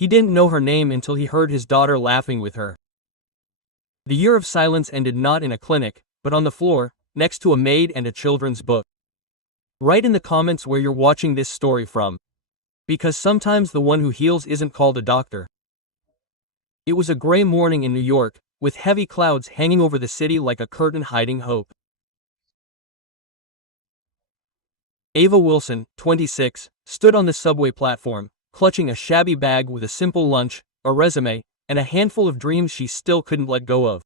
He didn't know her name until he heard his daughter laughing with her. The year of silence ended not in a clinic, but on the floor, next to a maid and a children's book. Write in the comments where you're watching this story from. Because sometimes the one who heals isn't called a doctor. It was a gray morning in New York, with heavy clouds hanging over the city like a curtain hiding hope. Ava Wilson, 26, stood on the subway platform, clutching a shabby bag with a simple lunch, a resume, and a handful of dreams she still couldn't let go of.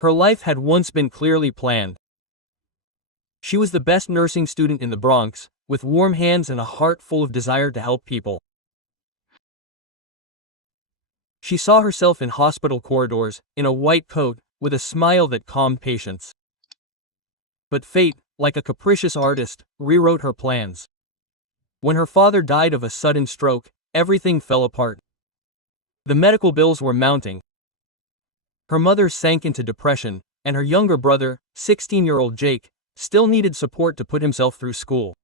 Her life had once been clearly planned. She was the best nursing student in the Bronx, with warm hands and a heart full of desire to help people. She saw herself in hospital corridors, in a white coat, with a smile that calmed patients. But fate, like a capricious artist, rewrote her plans. When her father died of a sudden stroke, everything fell apart. The medical bills were mounting. Her mother sank into depression, and her younger brother, 16-year-old Jake, still needed support to put himself through school.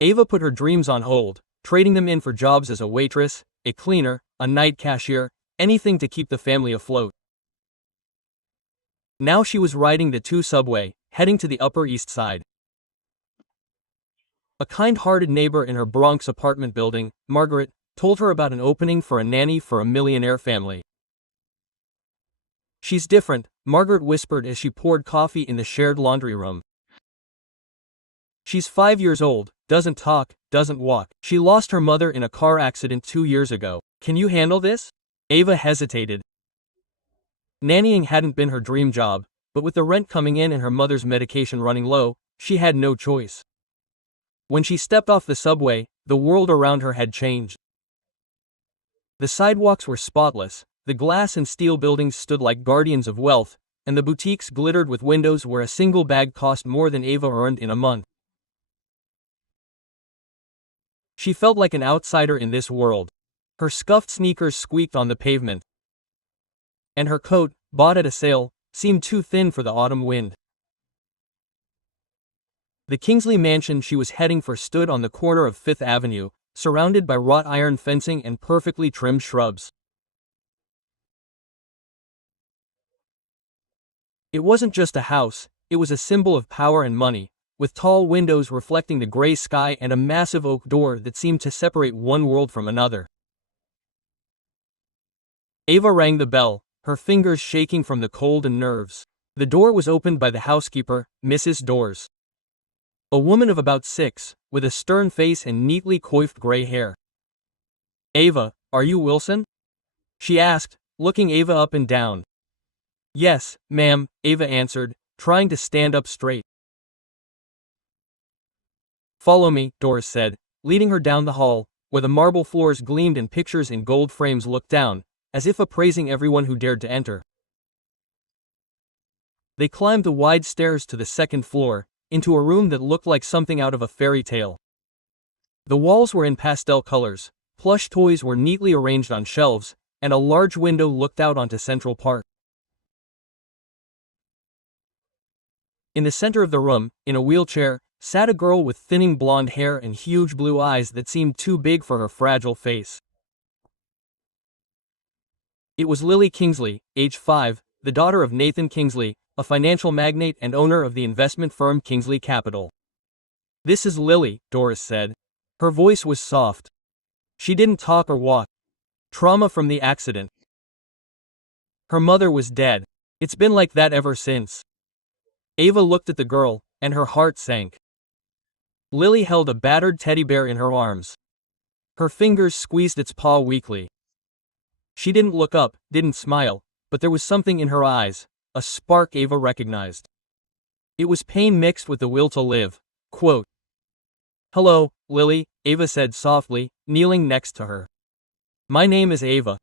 Ava put her dreams on hold, trading them in for jobs as a waitress, a cleaner, a night cashier, anything to keep the family afloat. Now she was riding the 2 subway, heading to the Upper East Side. A kind-hearted neighbor in her Bronx apartment building, Margaret, told her about an opening for a nanny for a millionaire family. "She's different," Margaret whispered as she poured coffee in the shared laundry room. "She's 5 years old, doesn't talk, doesn't walk. She lost her mother in a car accident 2 years ago. Can you handle this?" Ava hesitated. Nannying hadn't been her dream job, but with the rent coming in and her mother's medication running low, she had no choice. When she stepped off the subway, the world around her had changed. The sidewalks were spotless, the glass and steel buildings stood like guardians of wealth, and the boutiques glittered with windows where a single bag cost more than Ava earned in a month. She felt like an outsider in this world. Her scuffed sneakers squeaked on the pavement. And her coat, bought at a sale, seemed too thin for the autumn wind. The Kingsley mansion she was heading for stood on the corner of 5th Avenue, surrounded by wrought iron fencing and perfectly trimmed shrubs. It wasn't just a house, it was a symbol of power and money, with tall windows reflecting the gray sky and a massive oak door that seemed to separate one world from another. Ava rang the bell, her fingers shaking from the cold and nerves. The door was opened by the housekeeper, Mrs. Dawes. A woman of about 6, with a stern face and neatly coiffed gray hair. "Ava, are you Wilson?" she asked, looking Ava up and down. "Yes, ma'am," Ava answered, trying to stand up straight. "Follow me," Doris said, leading her down the hall, where the marble floors gleamed and pictures in gold frames looked down, as if appraising everyone who dared to enter. They climbed the wide stairs to the 2nd floor, into a room that looked like something out of a fairy tale. The walls were in pastel colors, plush toys were neatly arranged on shelves, and a large window looked out onto Central Park. In the center of the room, in a wheelchair, sat a girl with thinning blonde hair and huge blue eyes that seemed too big for her fragile face. It was Lily Kingsley, age 5, the daughter of Nathan Kingsley, a financial magnate and owner of the investment firm Kingsley Capital. "This is Lily," Doris said. Her voice was soft. She didn't talk or walk. Trauma from the accident. Her mother was dead. It's been like that ever since. Ava looked at the girl, and her heart sank. Lily held a battered teddy bear in her arms. Her fingers squeezed its paw weakly. She didn't look up, didn't smile, but there was something in her eyes, a spark Ava recognized. It was pain mixed with the will to live. Quote, "Hello, Lily," Ava said softly, kneeling next to her. "My name is Ava.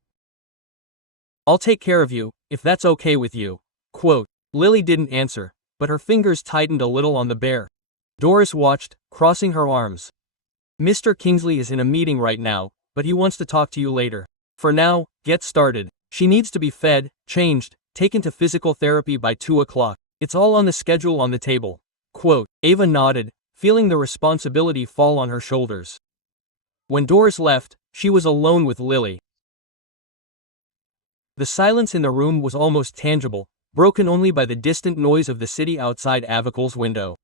I'll take care of you, if that's okay with you." Quote. Lily didn't answer, but her fingers tightened a little on the bear. Doris watched, crossing her arms. "Mr. Kingsley is in a meeting right now, but he wants to talk to you later. For now, get started. She needs to be fed, changed, taken to physical therapy by 2 o'clock. It's all on the schedule on the table." Quote. Ava nodded, feeling the responsibility fall on her shoulders. When Doris left, she was alone with Lily. The silence in the room was almost tangible, broken only by the distant noise of the city outside Avical's window.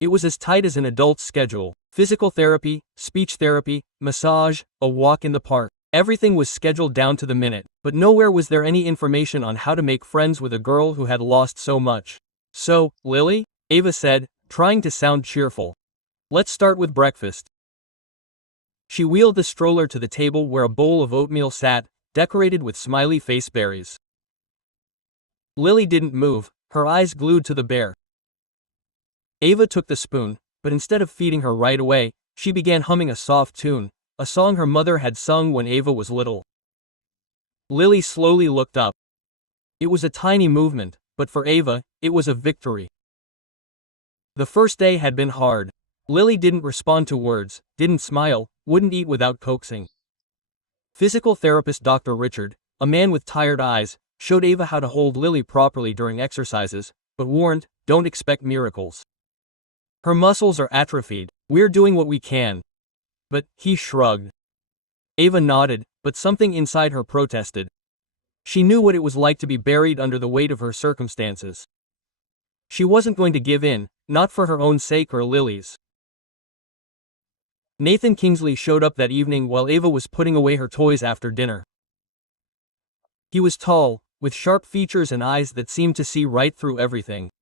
It was as tight as an adult's schedule: physical therapy, speech therapy, massage, a walk in the park. Everything was scheduled down to the minute, but nowhere was there any information on how to make friends with a girl who had lost so much. "So, Lily?" Ava said, trying to sound cheerful. "Let's start with breakfast." She wheeled the stroller to the table where a bowl of oatmeal sat, decorated with smiley face berries. Lily didn't move, her eyes glued to the bear. Ava took the spoon, but instead of feeding her right away, she began humming a soft tune, a song her mother had sung when Ava was little. Lily slowly looked up. It was a tiny movement, but for Ava, it was a victory. The first day had been hard. Lily didn't respond to words, didn't smile, wouldn't eat without coaxing. Physical therapist Dr. Richard, a man with tired eyes, showed Ava how to hold Lily properly during exercises, but warned, "Don't expect miracles. Her muscles are atrophied. We're doing what we can." But he shrugged. Ava nodded, but something inside her protested. She knew what it was like to be buried under the weight of her circumstances. She wasn't going to give in, not for her own sake or Lily's. Nathan Kingsley showed up that evening while Ava was putting away her toys after dinner. He was tall, with sharp features and eyes that seemed to see right through everything.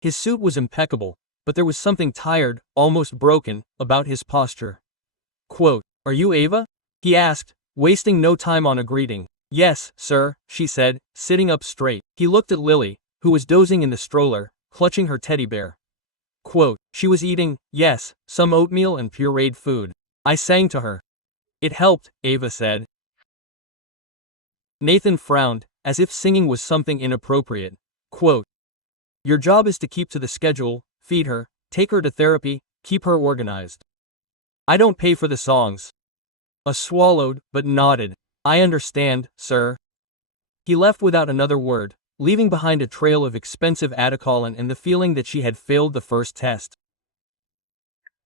His suit was impeccable, but there was something tired, almost broken, about his posture. Quote, "Are you Ava?" he asked, wasting no time on a greeting. "Yes, sir," she said, sitting up straight. He looked at Lily, who was dozing in the stroller, clutching her teddy bear. Quote, "She was eating, yes, some oatmeal and pureed food. I sang to her. It helped," Ava said. Nathan frowned, as if singing was something inappropriate. Quote, "Your job is to keep to the schedule, feed her, take her to therapy, keep her organized. I don't pay for the songs." Swallowed, but nodded. "I understand, sir." He left without another word, leaving behind a trail of expensive Adicolin and the feeling that she had failed the first test.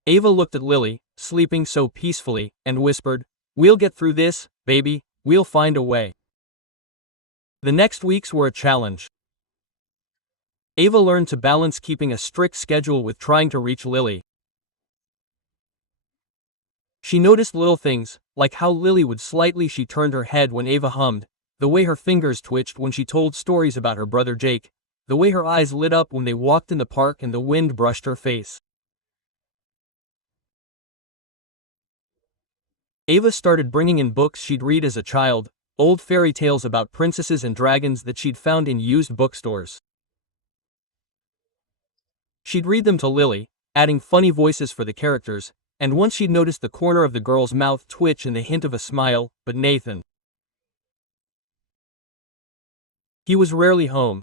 Ava looked at Lily, sleeping so peacefully, and whispered, "We'll get through this, baby, we'll find a way." The next weeks were a challenge. Ava learned to balance keeping a strict schedule with trying to reach Lily. She noticed little things, like how Lily would slightly she turned her head when Ava hummed, the way her fingers twitched when she told stories about her brother Jake, the way her eyes lit up when they walked in the park and the wind brushed her face. Ava started bringing in books she'd read as a child, old fairy tales about princesses and dragons that she'd found in used bookstores. She'd read them to Lily, adding funny voices for the characters, and once she'd noticed the corner of the girl's mouth twitch and the hint of a smile, but Nathan. He was rarely home.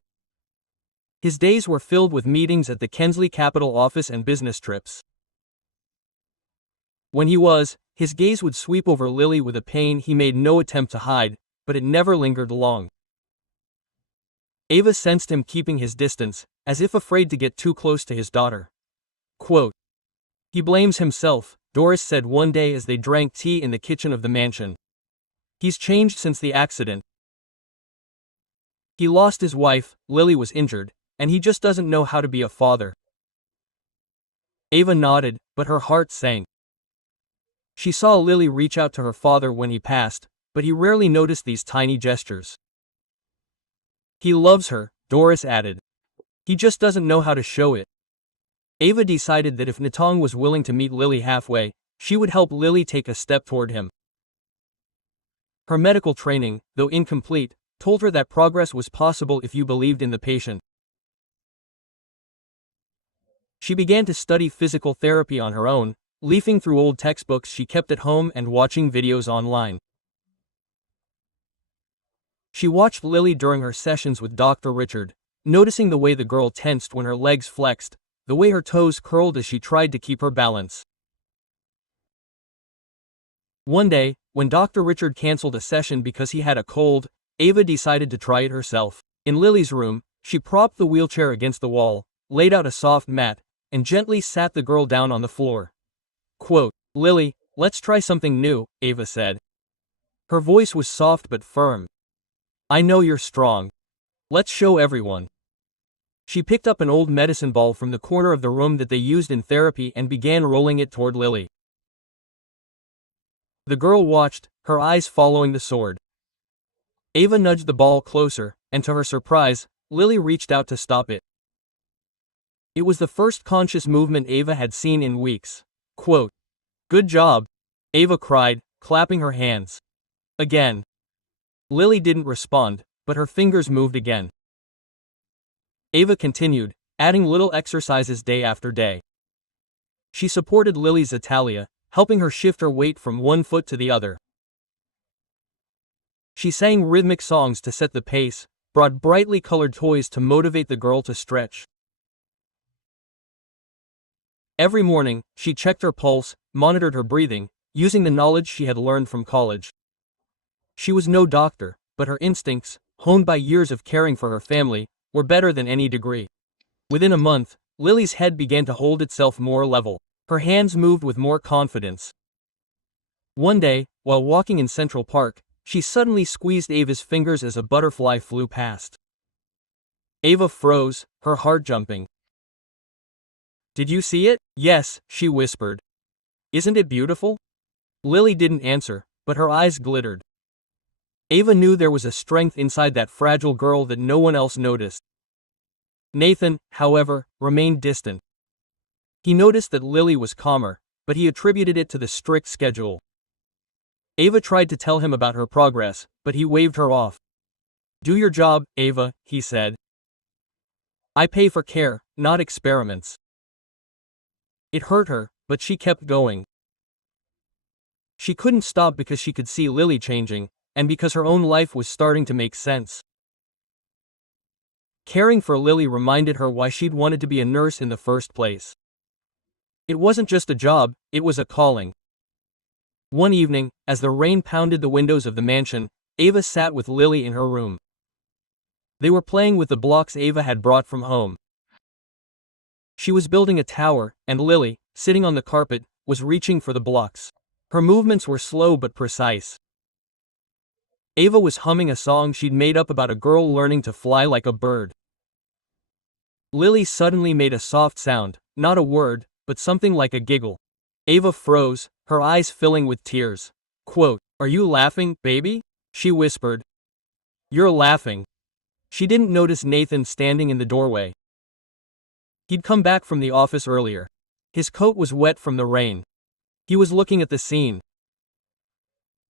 His days were filled with meetings at the Kensley Capital office and business trips. When he was, his gaze would sweep over Lily with a pain he made no attempt to hide, but it never lingered long. Ava sensed him keeping his distance, as if afraid to get too close to his daughter. Quote, "He blames himself," Doris said one day as they drank tea in the kitchen of the mansion. "He's changed since the accident. He lost his wife, Lily was injured, and he just doesn't know how to be a father." Ava nodded, but her heart sank. She saw Lily reach out to her father when he passed, but he rarely noticed these tiny gestures. "He loves her," Doris added. "He just doesn't know how to show it." Ava decided that if Natong was willing to meet Lily halfway, she would help Lily take a step toward him. Her medical training, though incomplete, told her that progress was possible if you believed in the patient. She began to study physical therapy on her own, leafing through old textbooks she kept at home and watching videos online. She watched Lily during her sessions with Dr. Richard, noticing the way the girl tensed when her legs flexed, the way her toes curled as she tried to keep her balance. One day, when Dr. Richard canceled a session because he had a cold, Ava decided to try it herself. In Lily's room, she propped the wheelchair against the wall, laid out a soft mat, and gently sat the girl down on the floor. Quote, "Lily, Let's try something new, Ava said. Her voice was soft but firm. I know you're strong. Let's show everyone. She picked up an old medicine ball from the corner of the room that they used in therapy and began rolling it toward Lily. The girl watched, her eyes following the sword. Ava nudged the ball closer, and to her surprise, Lily reached out to stop it. It was the first conscious movement Ava had seen in weeks. Quote, "Good job," Ava cried, clapping her hands. Again. Lily didn't respond, but her fingers moved again. Ava continued, adding little exercises day after day. She supported Lily's Italia, helping her shift her weight from one foot to the other. She sang rhythmic songs to set the pace, brought brightly colored toys to motivate the girl to stretch. Every morning, she checked her pulse, monitored her breathing, using the knowledge she had learned from college. She was no doctor, but her instincts, honed by years of caring for her family, were better than any degree. Within a month, Lily's head began to hold itself more level. Her hands moved with more confidence. One day, while walking in Central Park, she suddenly squeezed Ava's fingers as a butterfly flew past. Ava froze, her heart jumping. Did you see it? Yes, she whispered. Isn't it beautiful? Lily didn't answer, but her eyes glittered. Ava knew there was a strength inside that fragile girl that no one else noticed. Nathan, however, remained distant. He noticed that Lily was calmer, but he attributed it to the strict schedule. Ava tried to tell him about her progress, but he waved her off. Do your job, Ava, he said. I pay for care, not experiments. It hurt her, but she kept going. She couldn't stop because she could see Lily changing, and because her own life was starting to make sense. Caring for Lily reminded her why she'd wanted to be a nurse in the first place. It wasn't just a job, it was a calling. One evening, as the rain pounded the windows of the mansion, Ava sat with Lily in her room. They were playing with the blocks Ava had brought from home. She was building a tower, and Lily, sitting on the carpet, was reaching for the blocks. Her movements were slow but precise. Ava was humming a song she'd made up about a girl learning to fly like a bird. Lily suddenly made a soft sound, not a word, but something like a giggle. Ava froze, her eyes filling with tears. Quote, "Are you laughing, baby?" she whispered. "You're laughing." She didn't notice Nathan standing in the doorway. He'd come back from the office earlier. His coat was wet from the rain. He was looking at the scene.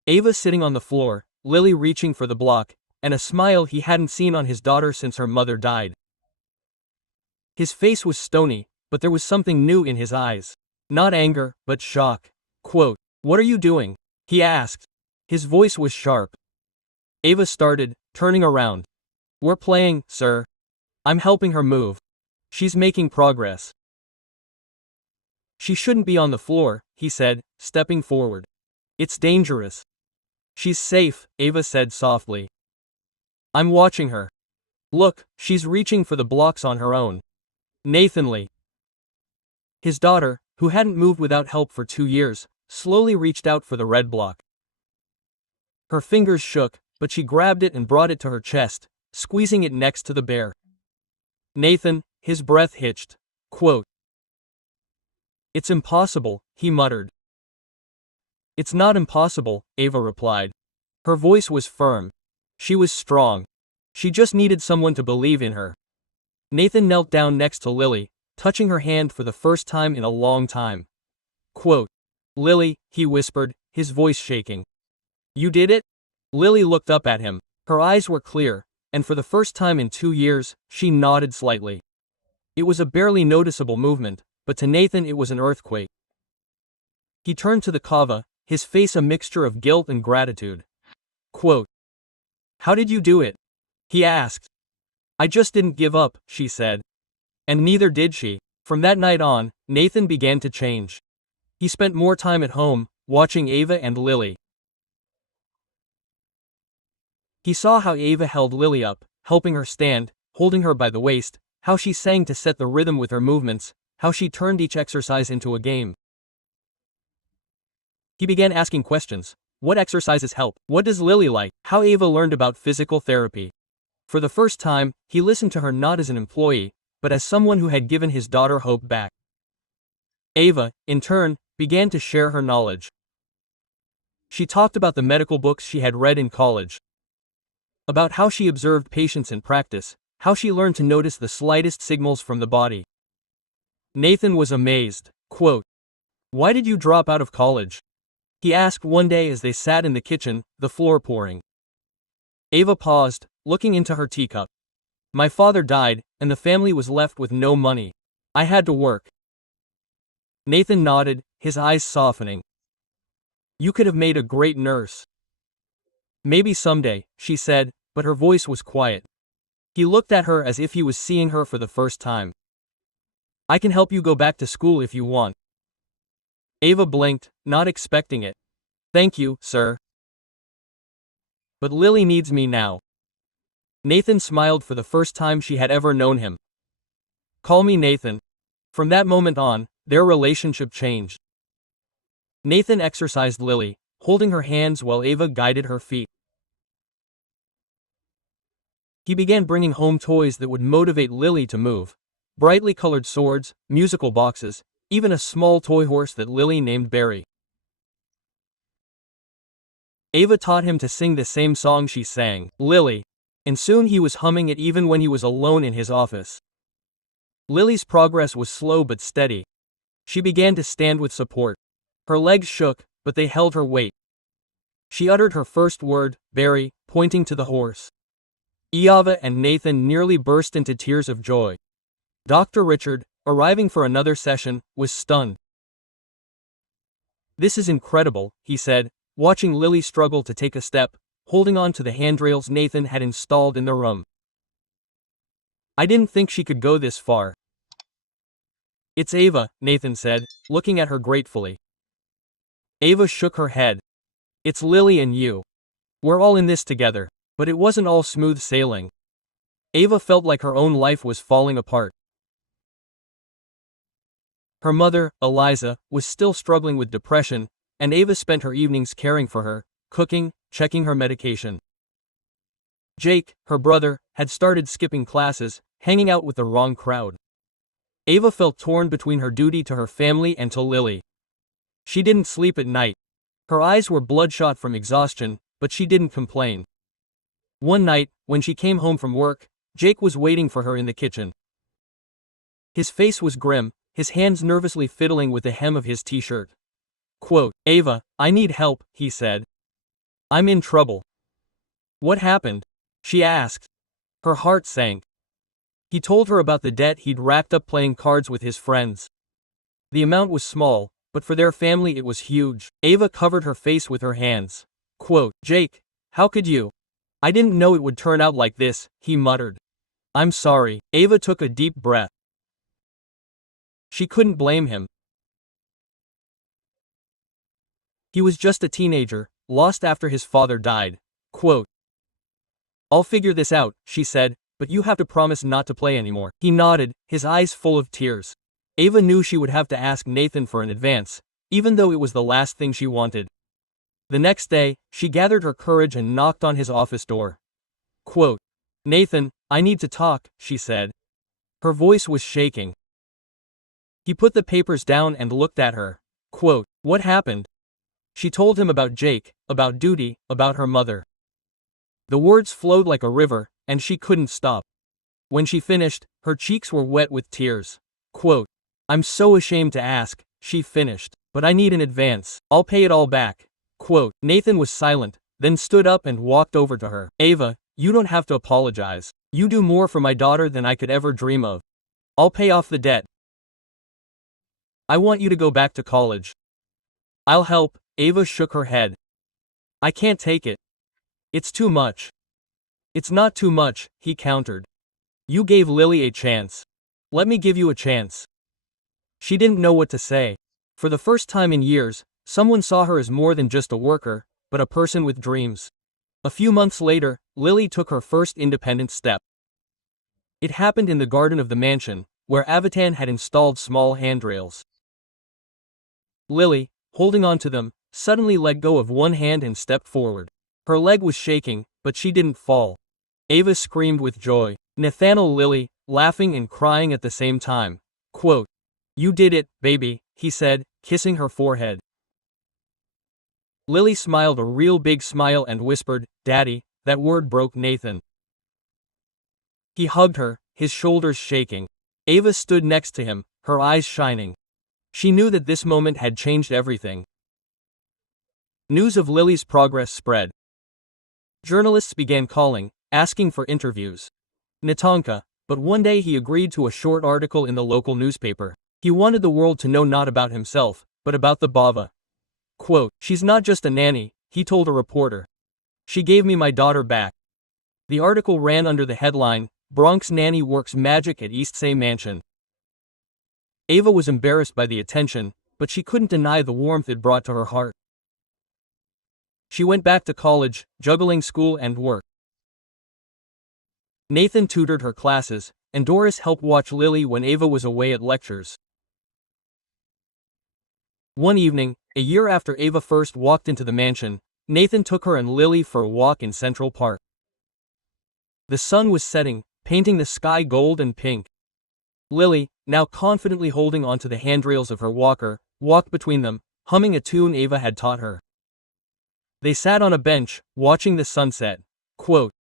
Ava sitting on the floor, Lily reaching for the block, and a smile he hadn't seen on his daughter since her mother died. His face was stony, but there was something new in his eyes. Not anger, but shock. Quote, "What are you doing?" he asked. His voice was sharp. Ava started, turning around. "We're playing, sir. I'm helping her move. She's making progress." "She shouldn't be on the floor," he said, stepping forward. "It's dangerous." "She's safe," Ava said softly. "I'm watching her. Look, she's reaching for the blocks on her own." Nathanly. His daughter, who hadn't moved without help for 2 years, slowly reached out for the red block. Her fingers shook, but she grabbed it and brought it to her chest, squeezing it next to the bear. Nathan, his breath hitched. Quote, "It's impossible," he muttered. "It's not impossible," Ava replied. Her voice was firm. She was strong. She just needed someone to believe in her. Nathan knelt down next to Lily, touching her hand for the first time in a long time. Quote, "Lily," he whispered, his voice shaking. "You did it?" Lily looked up at him. Her eyes were clear, and for the first time in 2 years, she nodded slightly. It was a barely noticeable movement, but to Nathan it was an earthquake. He turned to the kava, his face a mixture of guilt and gratitude. Quote, "How did you do it?" he asked. "I just didn't give up," she said. And neither did she. From that night on, Nathan began to change. He spent more time at home, watching Ava and Lily. He saw how Ava held Lily up, helping her stand, holding her by the waist, how she sang to set the rhythm with her movements, how she turned each exercise into a game. He began asking questions. What exercises help? What does Lily like? How Ava learned about physical therapy. For the first time, he listened to her not as an employee, but as someone who had given his daughter hope back. Ava, in turn, began to share her knowledge. She talked about the medical books she had read in college, about how she observed patients in practice, how she learned to notice the slightest signals from the body. Nathan was amazed. Quote, "Why did you drop out of college?" he asked one day as they sat in the kitchen, the floor pouring. Ava paused, looking into her teacup. "My father died, and the family was left with no money. I had to work." Nathan nodded, his eyes softening. "You could have made a great nurse." "Maybe someday," she said, but her voice was quiet. He looked at her as if he was seeing her for the first time. "I can help you go back to school if you want." Ava blinked, not expecting it. "Thank you, sir. But Lily needs me now." Nathan smiled for the first time she had ever known him. "Call me Nathan." From that moment on, their relationship changed. Nathan exercised Lily, holding her hands while Ava guided her feet. He began bringing home toys that would motivate Lily to move. Brightly colored swords, musical boxes, even a small toy horse that Lily named Barry. Ava taught him to sing the same song she sang, Lily, and soon he was humming it even when he was alone in his office. Lily's progress was slow but steady. She began to stand with support. Her legs shook, but they held her weight. She uttered her first word, Barry, pointing to the horse. Ava and Nathan nearly burst into tears of joy. Dr. Richard, arriving for another session, was stunned. "This is incredible," he said, watching Lily struggle to take a step, holding on to the handrails Nathan had installed in the room. "I didn't think she could go this far." "It's Ava," Nathan said, looking at her gratefully. Ava shook her head. "It's Lily and you. We're all in this together." But it wasn't all smooth sailing. Ava felt like her own life was falling apart. Her mother, Eliza, was still struggling with depression, and Ava spent her evenings caring for her, cooking, checking her medication. Jake, her brother, had started skipping classes, hanging out with the wrong crowd. Ava felt torn between her duty to her family and to Lily. She didn't sleep at night. Her eyes were bloodshot from exhaustion, but she didn't complain. One night, when she came home from work, Jake was waiting for her in the kitchen. His face was grim, his hands nervously fiddling with the hem of his t-shirt. Quote, "Ava, I need help," he said. "I'm in trouble." "What happened?" she asked. Her heart sank. He told her about the debt he'd racked up playing cards with his friends. The amount was small, but for their family it was huge. Ava covered her face with her hands. Quote, "Jake, how could you? I didn't know it would turn out like this," he muttered. "I'm sorry." Ava took a deep breath. She couldn't blame him. He was just a teenager, lost after his father died. Quote, "I'll figure this out," she said, "but you have to promise not to play anymore." He nodded, his eyes full of tears. Ava knew she would have to ask Nathan for an advance, even though it was the last thing she wanted. The next day, she gathered her courage and knocked on his office door. Quote, "Nathan, I need to talk," she said. Her voice was shaking. He put the papers down and looked at her. Quote, "What happened?" She told him about Jake, about duty, about her mother. The words flowed like a river, and she couldn't stop. When she finished, her cheeks were wet with tears. Quote, "I'm so ashamed to ask," she finished, "but I need an advance. I'll pay it all back." Quote, Nathan was silent, then stood up and walked over to her. "Ava, you don't have to apologize. You do more for my daughter than I could ever dream of. I'll pay off the debt. I want you to go back to college." "I'll help," Ava shook her head. "I can't take it. It's too much." "It's not too much," he countered. "You gave Lily a chance. Let me give you a chance." She didn't know what to say. For the first time in years, someone saw her as more than just a worker, but a person with dreams. A few months later, Lily took her first independent step. It happened in the garden of the mansion, where Avitan had installed small handrails. Lily, holding on to them, suddenly let go of one hand and stepped forward. Her leg was shaking, but she didn't fall. Ava screamed with joy. Nathaniel Lily, laughing and crying at the same time. Quote, "You did it, baby," he said, kissing her forehead. Lily smiled a real big smile and whispered, "Daddy." That word broke Nathan. He hugged her, his shoulders shaking. Ava stood next to him, her eyes shining. She knew that this moment had changed everything. News of Lily's progress spread. Journalists began calling, asking for interviews. Natanka, but one day he agreed to a short article in the local newspaper. He wanted the world to know not about himself, but about the Bava. Quote, "She's not just a nanny," he told a reporter. "She gave me my daughter back." The article ran under the headline, "Bronx Nanny Works Magic at East Say Mansion." Ava was embarrassed by the attention, but she couldn't deny the warmth it brought to her heart. She went back to college, juggling school and work. Nathan tutored her classes, and Doris helped watch Lily when Ava was away at lectures. One evening, a year after Ava first walked into the mansion, Nathan took her and Lily for a walk in Central Park. The sun was setting, painting the sky gold and pink. Lily, now confidently holding onto the handrails of her walker, walked between them, humming a tune Ava had taught her. They sat on a bench, watching the sunset. Quote,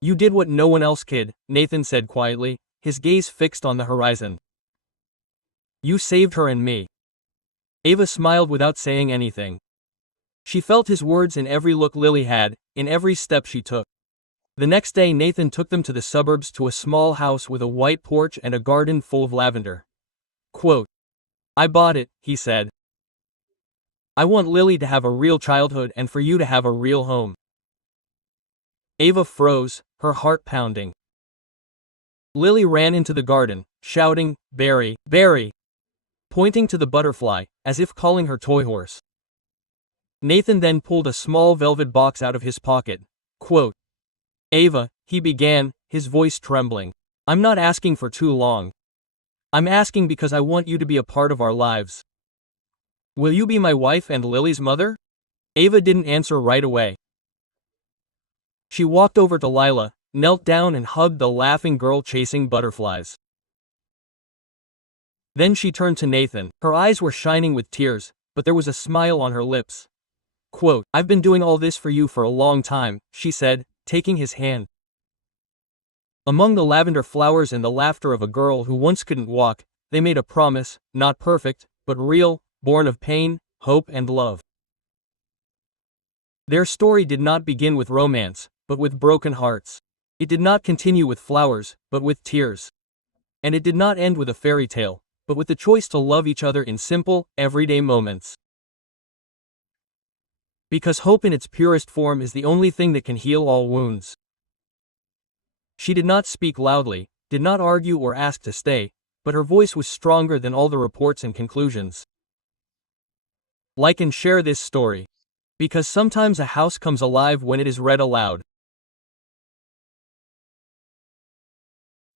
"You did what no one else could," Nathan said quietly, his gaze fixed on the horizon. "You saved her and me." Ava smiled without saying anything. She felt his words in every look Lily had, in every step she took. The next day Nathan took them to the suburbs to a small house with a white porch and a garden full of lavender. Quote, "I bought it," he said. "I want Lily to have a real childhood and for you to have a real home." Ava froze, her heart pounding. Lily ran into the garden, shouting, "Berry, Berry," pointing to the butterfly, as if calling her toy horse. Nathan then pulled a small velvet box out of his pocket. Quote, "Ava," he began, his voice trembling, "I'm not asking for too long. I'm asking because I want you to be a part of our lives. Will you be my wife and Lily's mother?" Ava didn't answer right away. She walked over to Lila, knelt down and hugged the laughing girl chasing butterflies. Then she turned to Nathan. Her eyes were shining with tears, but there was a smile on her lips. Quote, "I've been doing all this for you for a long time," she said, taking his hand. Among the lavender flowers and the laughter of a girl who once couldn't walk, they made a promise, not perfect, but real, born of pain, hope and love. Their story did not begin with romance, but with broken hearts. It did not continue with flowers, but with tears. And it did not end with a fairy tale, but with the choice to love each other in simple, everyday moments. Because hope in its purest form is the only thing that can heal all wounds. She did not speak loudly, did not argue or ask to stay, but her voice was stronger than all the reports and conclusions. Like and share this story. Because sometimes a house comes alive when it is read aloud.